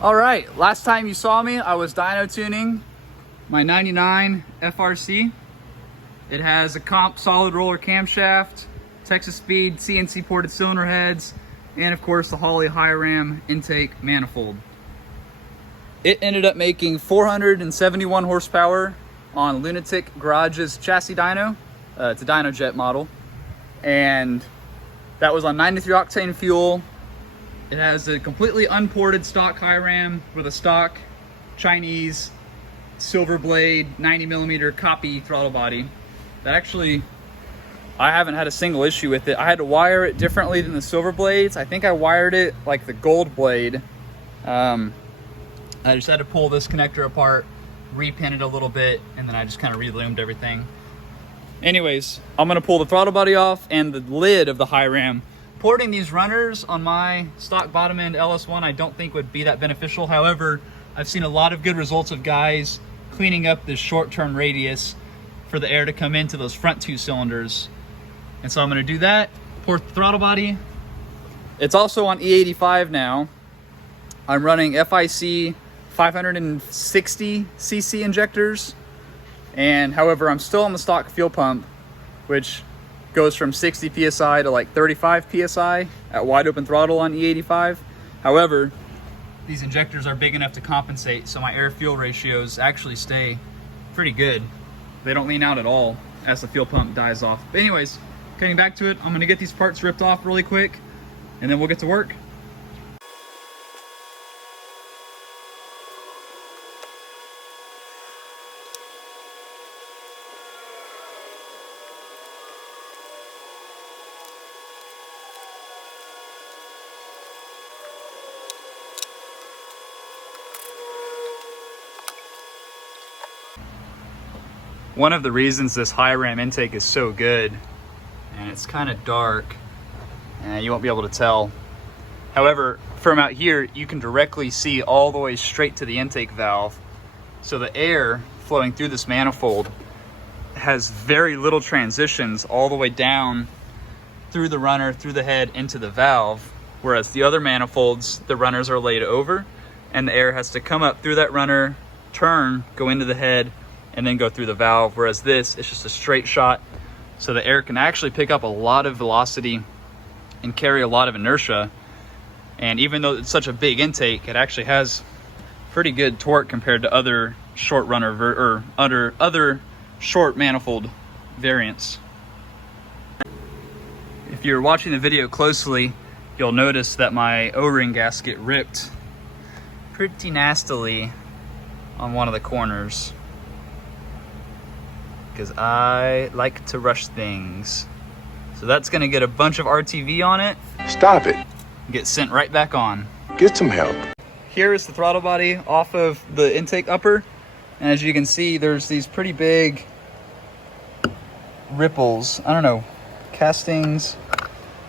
All right, last time you saw me, I was dyno tuning my 99 FRC. It has a comp solid roller camshaft, Texas Speed CNC ported cylinder heads, and of course the Holley high ram intake manifold. It ended up making 471 horsepower on Lunatic Garage's chassis dyno. It's a dyno jet model, and that was on 93 octane fuel. It has a completely unported stock high ram with a stock Chinese silver blade 90mm copy throttle body. That actually, I haven't had a single issue with it. I had to wire it differently than the silver blades. I think I wired it like the gold blade. I just had to pull this connector apart, repin it a little bit, and then I just kind of reloomed everything. Anyways, I'm gonna pull the throttle body off and the lid of the high ram. Porting these runners on my stock bottom end LS1 I don't think would be that beneficial. However, I've seen a lot of good results of guys cleaning up this short turn radius for the air to come into those front two cylinders. And so I'm gonna do that, port the throttle body. It's also on E85 now. I'm running FIC 560cc injectors. And however, I'm still on the stock fuel pump, which goes from 60 PSI to like 35 PSI at wide open throttle on E85. However, these injectors are big enough to compensate, so my air fuel ratios actually stay pretty good. They don't lean out at all as the fuel pump dies off. But anyways, getting back to it, I'm gonna get these parts ripped off really quick and then we'll get to work. One of the reasons this high ram intake is so good, and it's kind of dark, and you won't be able to tell. However, from out here, you can directly see all the way straight to the intake valve. So the air flowing through this manifold has very little transitions all the way down through the runner, through the head, into the valve. Whereas the other manifolds, the runners are laid over, and the air has to come up through that runner, turn, go into the head, and then go through the valve. Whereas this, it's just a straight shot. So the air can actually pick up a lot of velocity and carry a lot of inertia. And even though it's such a big intake, it actually has pretty good torque compared to other short runner other short manifold variants. If you're watching the video closely, you'll notice that my O-ring gasket ripped pretty nastily on one of the corners, because I like to rush things. So that's gonna get a bunch of RTV on it. Stop it. Get sent right back on. Get some help. Here is the throttle body off of the intake upper. And as you can see, there's these pretty big ripples. I don't know, castings.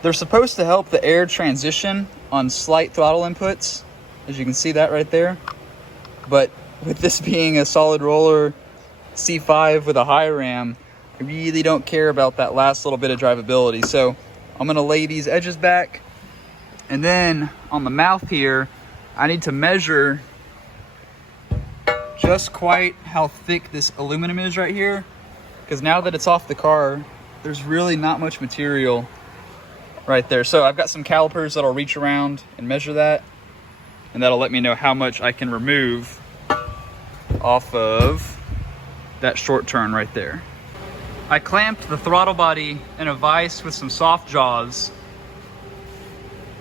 They're supposed to help the air transition on slight throttle inputs. As you can see that right there. But with this being a solid roller C5 with a high ram, I really don't care about that last little bit of drivability. So I'm gonna lay these edges back, and then on the mouth here, I need to measure just quite how thick this aluminum is right here, because now that it's off the car, there's really not much material right there. So I've got some calipers that'll reach around and measure that, and that'll let me know how much I can remove off of that short turn right there. I clamped the throttle body in a vise with some soft jaws,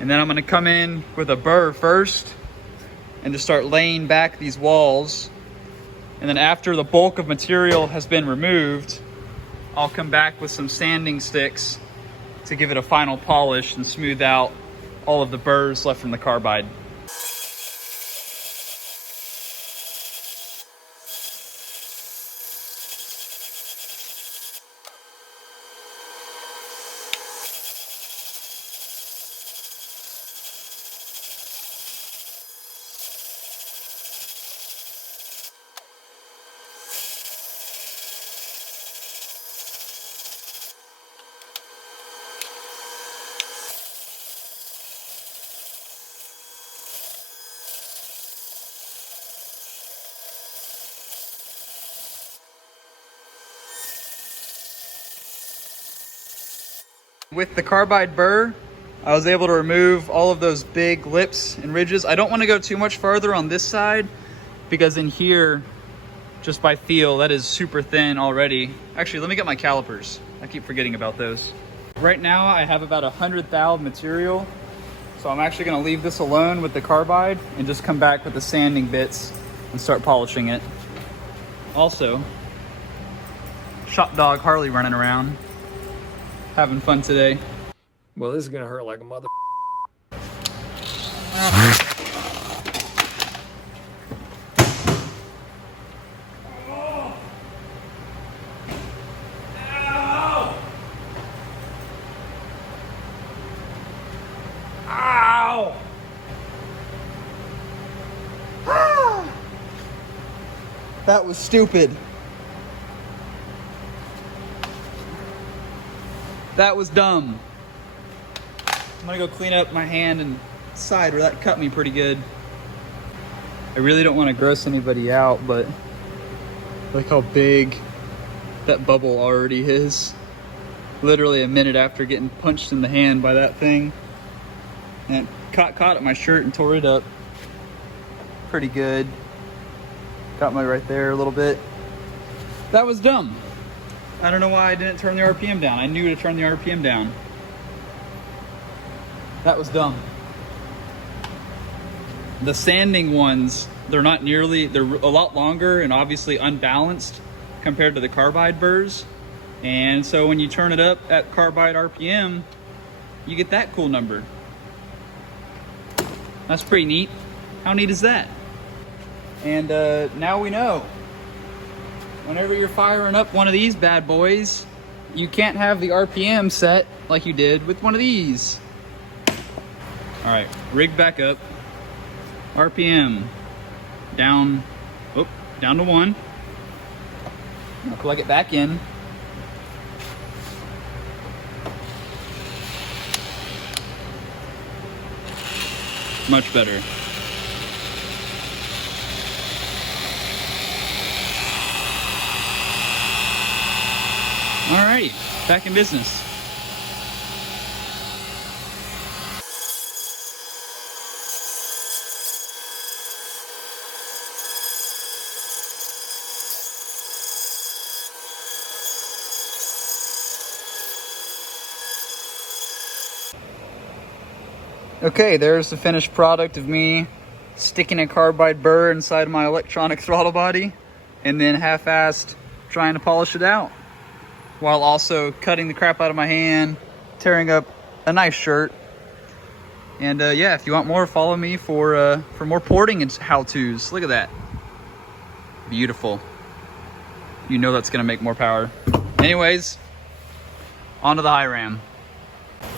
and then I'm gonna come in with a burr first and just start laying back these walls. And then after the bulk of material has been removed, I'll come back with some sanding sticks to give it a final polish and smooth out all of the burrs left from the carbide. With the carbide burr, I was able to remove all of those big lips and ridges. I don't want to go too much farther on this side because in here, just by feel, that is super thin already. Actually, let me get my calipers. I keep forgetting about those. Right now, I have about 100 thou of material. So I'm actually gonna leave this alone with the carbide and just come back with the sanding bits and start polishing it. Also, shop dog Harley running around, having fun today. Well, this is gonna hurt like a mother. Ow! Ah! That was stupid. That was dumb. I'm gonna go clean up my hand and side where that cut me pretty good. I really don't want to gross anybody out, but look how big that bubble already is. Literally a minute after getting punched in the hand by that thing. And it caught at my shirt and tore it up. Pretty good. Got my right there a little bit. That was dumb. I don't know why I didn't turn the RPM down. I knew to turn the RPM down. That was dumb. The sanding ones, they're a lot longer and obviously unbalanced compared to the carbide burrs. And so when you turn it up at carbide RPM, you get that cool number. That's pretty neat. How neat is that? And now we know. Whenever you're firing up one of these bad boys, you can't have the RPM set like you did with one of these. All right, rig back up. RPM down, down to 1. I'll plug it back in. Much better. Alrighty, back in business. Okay, there's the finished product of me sticking a carbide burr inside my electronic throttle body and then half-assed trying to polish it out, while also cutting the crap out of my hand, tearing up a nice shirt. And yeah, if you want more, follow me for more porting and how-tos. Look at that. Beautiful. You know that's gonna make more power. Anyways, on to the high ram.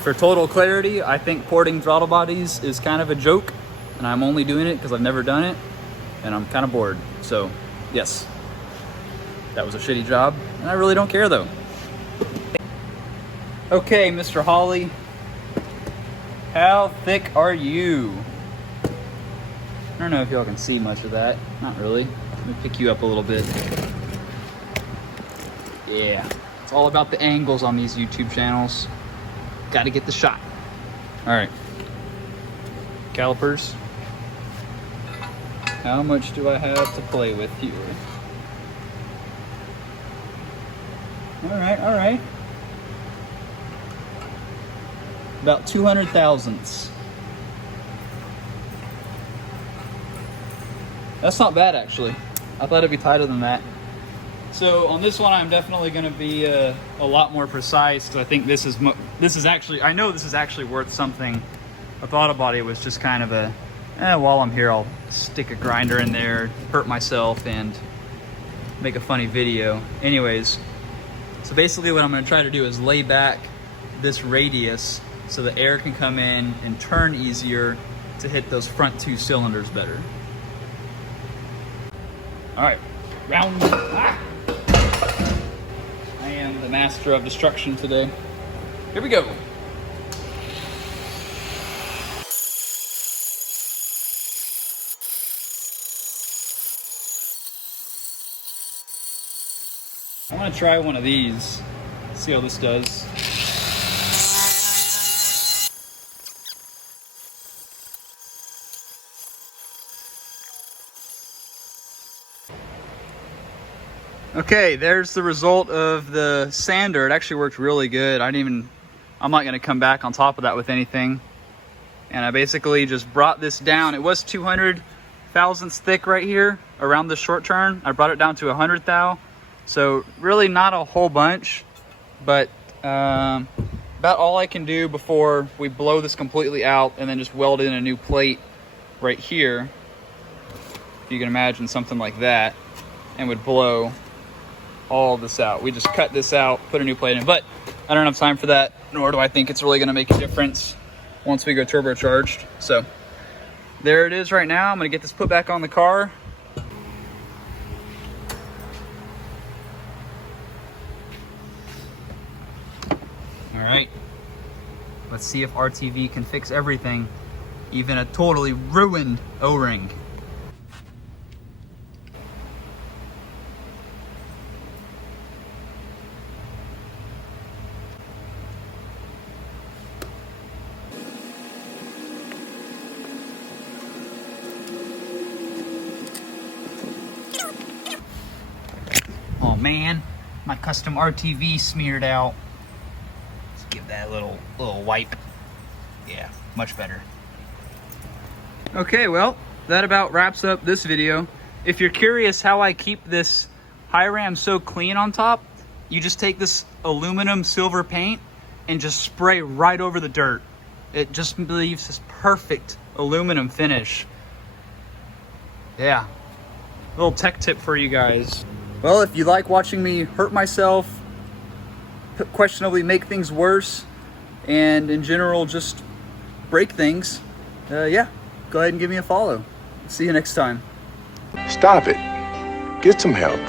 For total clarity, I think porting throttle bodies is kind of a joke, and I'm only doing it because I've never done it, and I'm kind of bored. So, yes, that was a shitty job, and I really don't care though. Okay, Mr. Holley, how thick are you? I don't know if y'all can see much of that. Not really. Let me pick you up a little bit. Yeah, it's all about the angles on these YouTube channels. Got to get the shot. All right, calipers. How much do I have to play with here? All right. About 200 thousandths. That's not bad, actually. I thought it'd be tighter than that. So on this one, I'm definitely going to be a lot more precise, because I think this is actually, I know this is actually worth something. A throttle body was just kind of a, while I'm here, I'll stick a grinder in there, hurt myself, and make a funny video. Anyways, so basically what I'm going to try to do is lay back this radius so the air can come in and turn easier to hit those front 2 cylinders better. All right, round. I am the master of destruction today. Here we go. I want to try one of these, see how this does. Okay, there's the result of the sander. It actually worked really good. I'm not gonna come back on top of that with anything. And I basically just brought this down. It was 200 thousandths thick right here around the short turn. I brought it down to 100 thou. So really not a whole bunch, but about all I can do before we blow this completely out and then just weld in a new plate right here. If you can imagine something like that, and would blow all this out. We just cut this out, put a new plate in, but I don't have time for that, nor do I think it's really gonna make a difference once we go turbocharged. So there it is right now. I'm gonna get this put back on the car. All right, let's see if RTV can fix everything, even a totally ruined O-ring. Oh man, my custom RTV smeared out. Let's give that a little wipe. Yeah, much better. Okay, well, that about wraps up this video. If you're curious how I keep this high ram so clean on top, you just take this aluminum silver paint and just spray right over the dirt. It just leaves this perfect aluminum finish. Yeah, little tech tip for you guys. Well, if you like watching me hurt myself, questionably make things worse, and in general just break things, yeah, go ahead and give me a follow. See you next time. Stop it. Get some help.